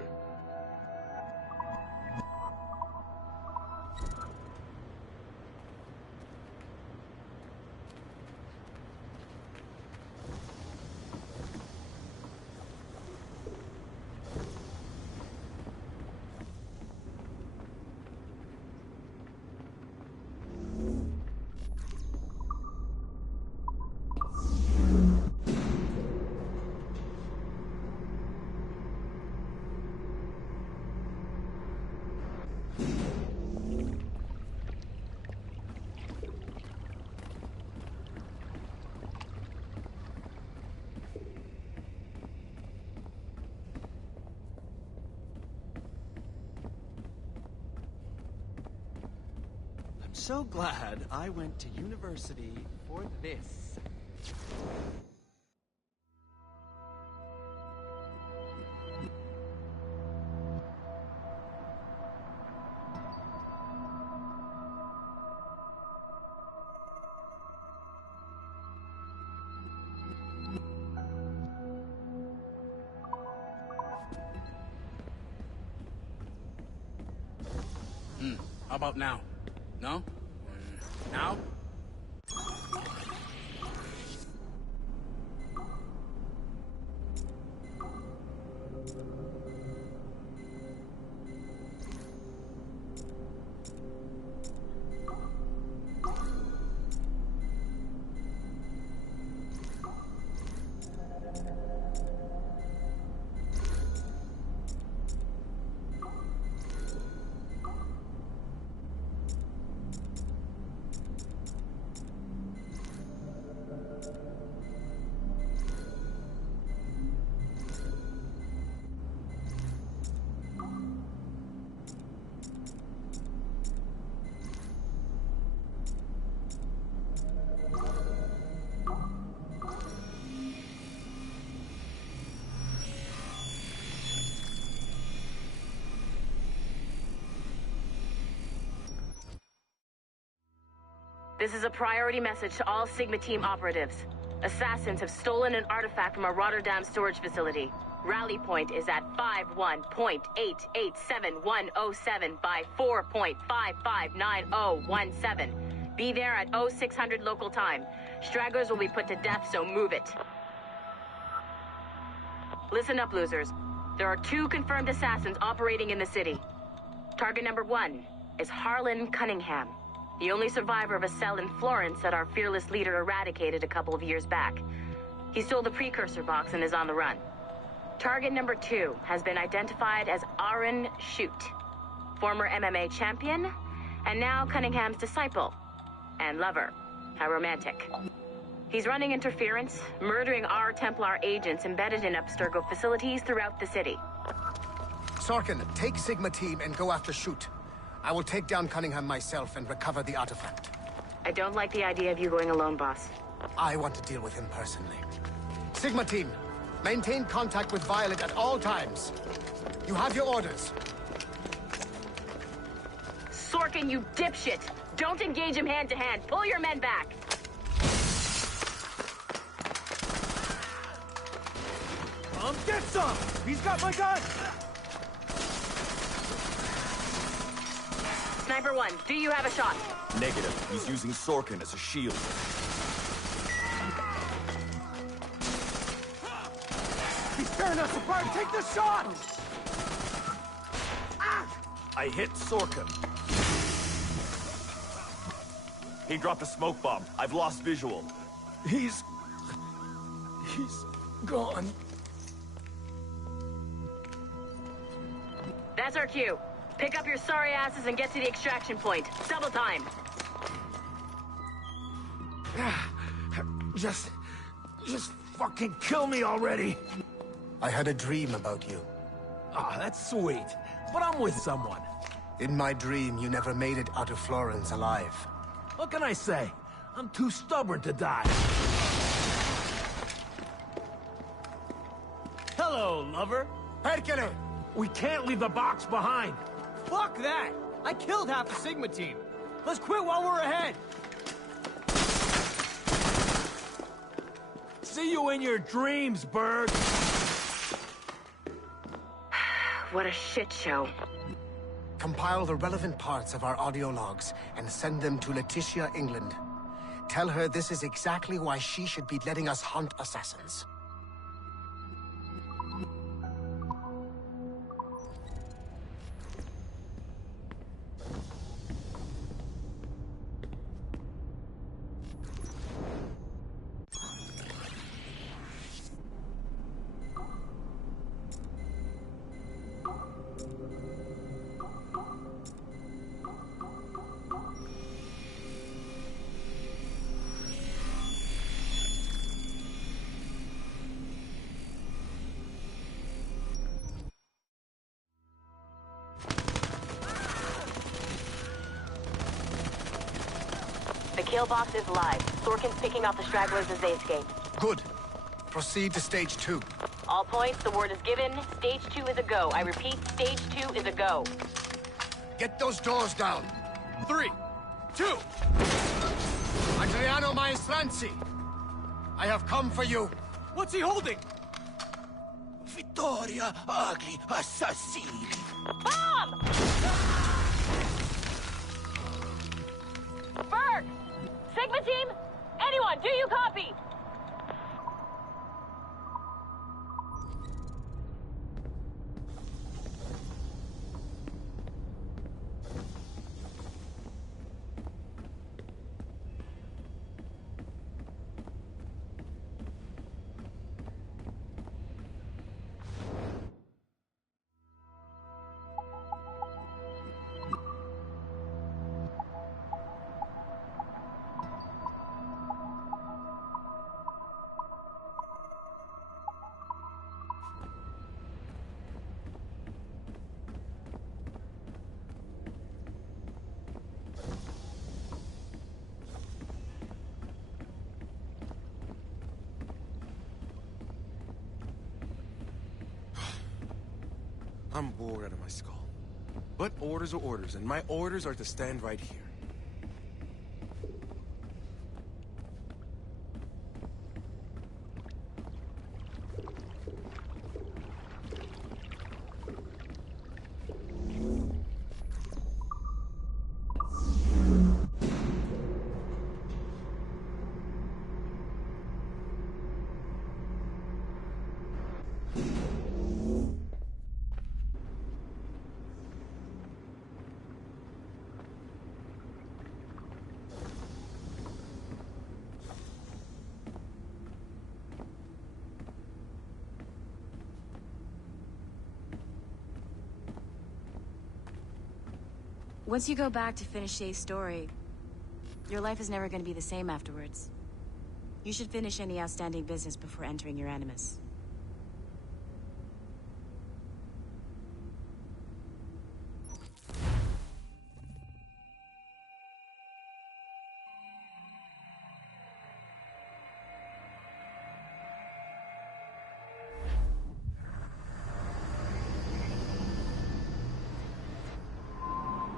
I'm so glad I went to university for this. How about now? No? Now? This is a priority message to all Sigma Team operatives. Assassins have stolen an artifact from a Rotterdam storage facility. Rally point is at 51.887107 by 4.559017. Be there at 0600 local time. Stragglers will be put to death, so move it. Listen up, losers. There are 2 confirmed assassins operating in the city. Target number 1 is Harlan Cunningham, the only survivor of a cell in Florence that our fearless leader eradicated a couple of years back. He stole the precursor box and is on the run. Target number 2 has been identified as Aaron Shoot, former MMA champion, and now Cunningham's disciple and lover. How romantic. He's running interference, murdering our Templar agents embedded in Abstergo facilities throughout the city. Sorkin, take Sigma Team and go after Shoot. I will take down Cunningham myself and recover the artifact. I don't like the idea of you going alone, boss. I want to deal with him personally. Sigma Team, maintain contact with Violet at all times. You have your orders. Sorkin, you dipshit! Don't engage him hand-to-hand. Pull your men back. Get some! He's got my gun! Sniper 1, do you have a shot? Negative. He's using Sorkin as a shield. He's tearing us apart! Take the shot! I hit Sorkin. He dropped a smoke bomb. I've lost visual. He's gone. That's our cue. Pick up your sorry asses and get to the extraction point. Double time. Just fucking kill me already. I had a dream about you. Ah, that's sweet. But I'm with someone. In my dream, you never made it out of Florence alive. What can I say? I'm too stubborn to die. Hello, lover. Perkele! We can't leave the box behind. Fuck that! I killed half the Sigma team. Let's quit while we're ahead. See you in your dreams, Berg. What a shit show. Compile the relevant parts of our audio logs and send them to Letitia, England. Tell her this is exactly why she should be letting us hunt assassins. The kill box is live. Sorkin's picking off the stragglers as they escape. Good. Proceed to stage 2. All points, the word is given. Stage 2 is a go. I repeat, stage 2 is a go. Get those doors down. 3, 2. Adriano Maestranzi, I have come for you. What's he holding? Vittoria agli assassini. Bomb! Berg! Sigma team? Anyone, do you copy? I'm bored out of my skull. But orders are orders, and my orders are to stand right here. Once you go back to finish Shay's story, your life is never going to be the same afterwards. You should finish any outstanding business before entering your animus.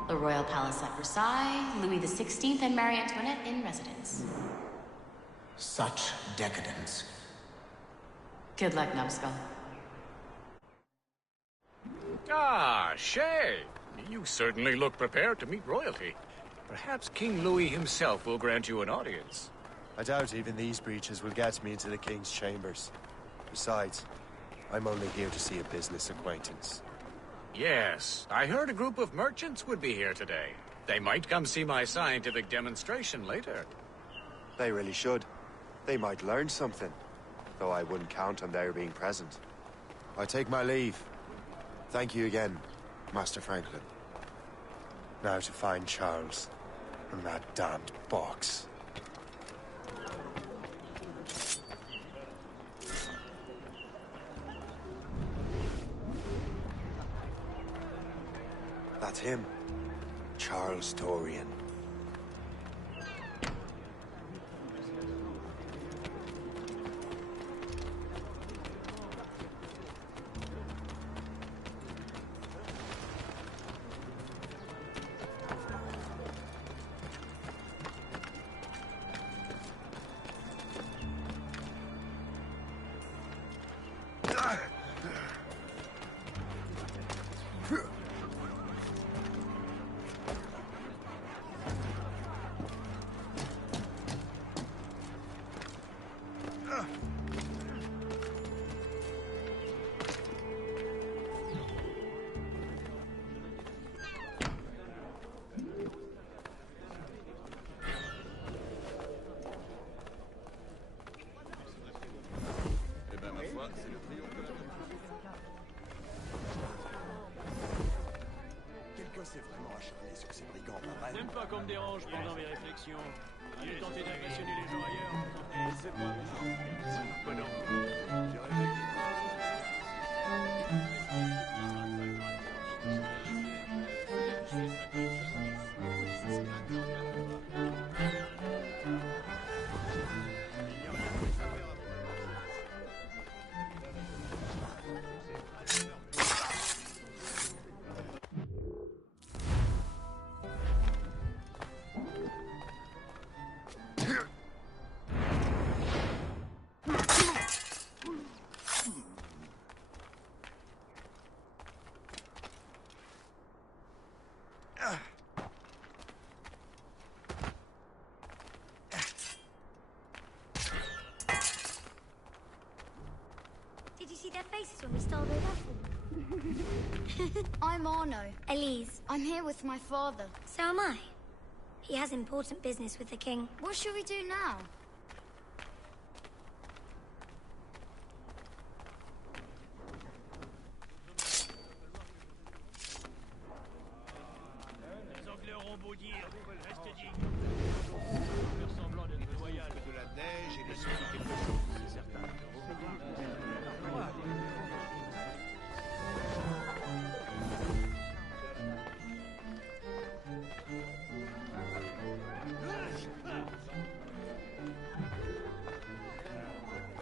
The Royal Palace at Versailles, Louis XVI and Marie Antoinette in residence. Such decadence. Good luck, numbskull. Ah, Shay! You certainly look prepared to meet royalty. Perhaps King Louis himself will grant you an audience. I doubt even these breaches will get me into the King's chambers. Besides, I'm only here to see a business acquaintance. Yes, I heard a group of merchants would be here today. They might come see my scientific demonstration later. They really should. They might learn something, though I wouldn't count on their being present. I take my leave. Thank you again, Master Franklin. Now to find Charles and that damned box. That's him. Charles Dorian. C'est vraiment acharné sur ces brigands. N'aime pas qu'on me dérange pendant mes réflexions. J'ai tenté d'impressionner les gens ailleurs. C'est pas bon, non. their faces when we stole their raffle. I'm Arno. Elise. I'm here with my father. So am I. He has important business with the king. What should we do now?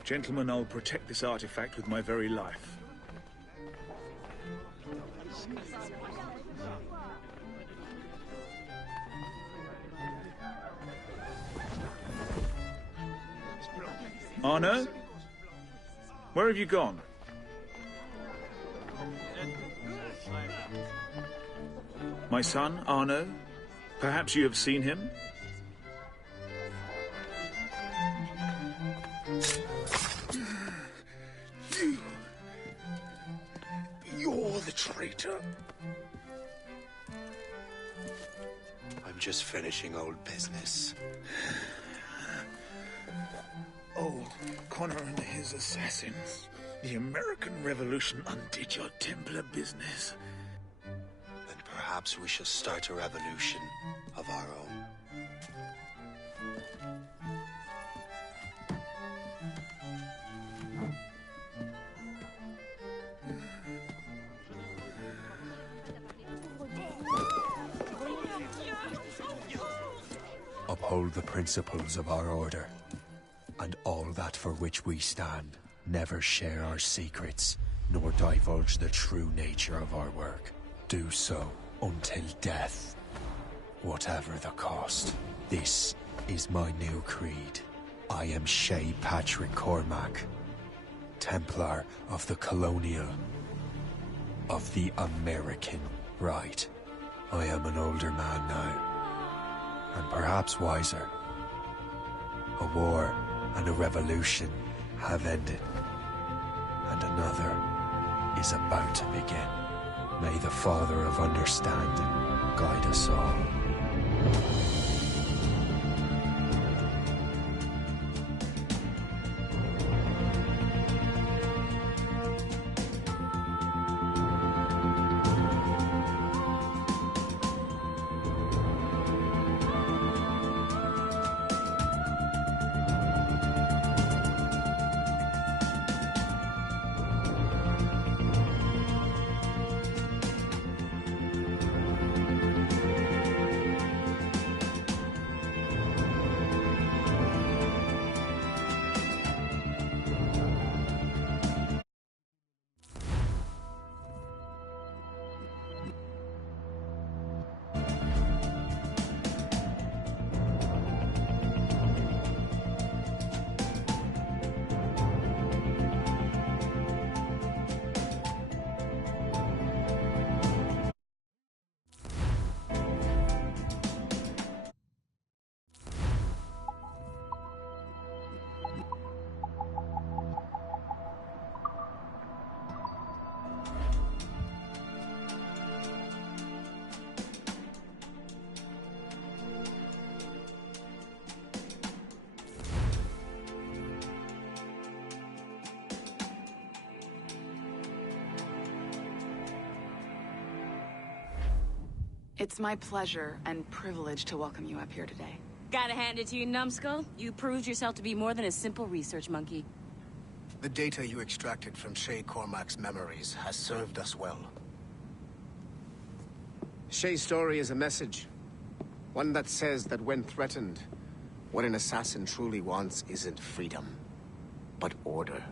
Gentlemen, I'll protect this artifact with my very life. Arno? Where have you gone? My son, Arno? Perhaps you have seen him? You're the traitor. I'm just finishing old business. Oh, Connor and his assassins. The American Revolution undid your Templar business. Then perhaps we shall start a revolution of our own. Uphold the principles of our order, and all that for which we stand. Never share our secrets, nor divulge the true nature of our work. Do so until death, whatever the cost. This is my new creed. I am Shay Patrick Cormac, Templar of the Colonial, of the American right. I am an older man now, and perhaps wiser. A war and a revolution have ended, and another is about to begin. May the Father of Understanding guide us all. It's my pleasure and privilege to welcome you up here today. Gotta hand it to you, numbskull. You proved yourself to be more than a simple research monkey. The data you extracted from Shay Cormac's memories has served us well. Shay's story is a message. One that says that when threatened, what an assassin truly wants isn't freedom, but order.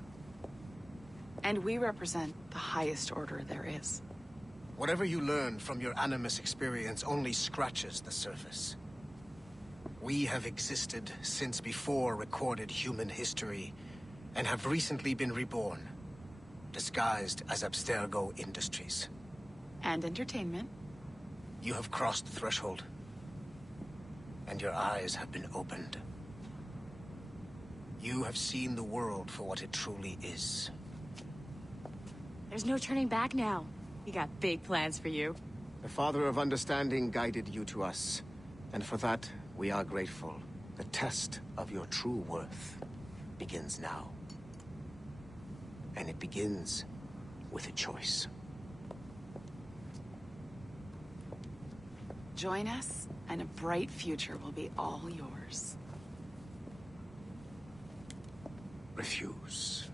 And we represent the highest order there is. Whatever you learn from your Animus experience only scratches the surface. We have existed since before recorded human history, and have recently been reborn, disguised as Abstergo Industries. And entertainment. You have crossed the threshold, and your eyes have been opened. You have seen the world for what it truly is. There's no turning back now. We got big plans for you. The Father of Understanding guided you to us, and for that, we are grateful. The test of your true worth begins now. And it begins with a choice. Join us, and a bright future will be all yours. Refuse.